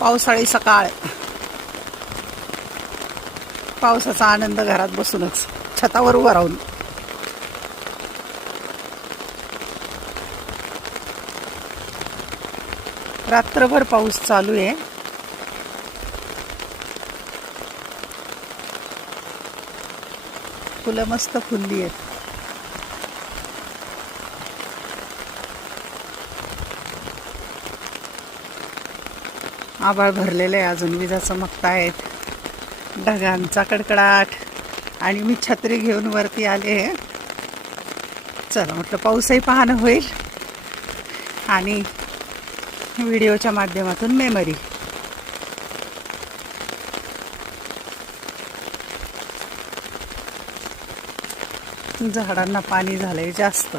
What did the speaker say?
पावसाळी सकाळ, पावसाचा आनंद घरात बसूनच, छतावर उभं राहून. रात्रभर पाऊस चालू आहे. फुलं मस्त फुलली आहेत. आभाळ भरलेलं आहे, अजून विजा चमकतायत, ढगांचा कडकडाट. आणि मी छत्री घेऊन वरती आले. चला म्हटलं पाऊसही पाहणं होईल आणि व्हिडिओच्या माध्यमातून मेमरी. झाडांना पाणी झालंय जास्त.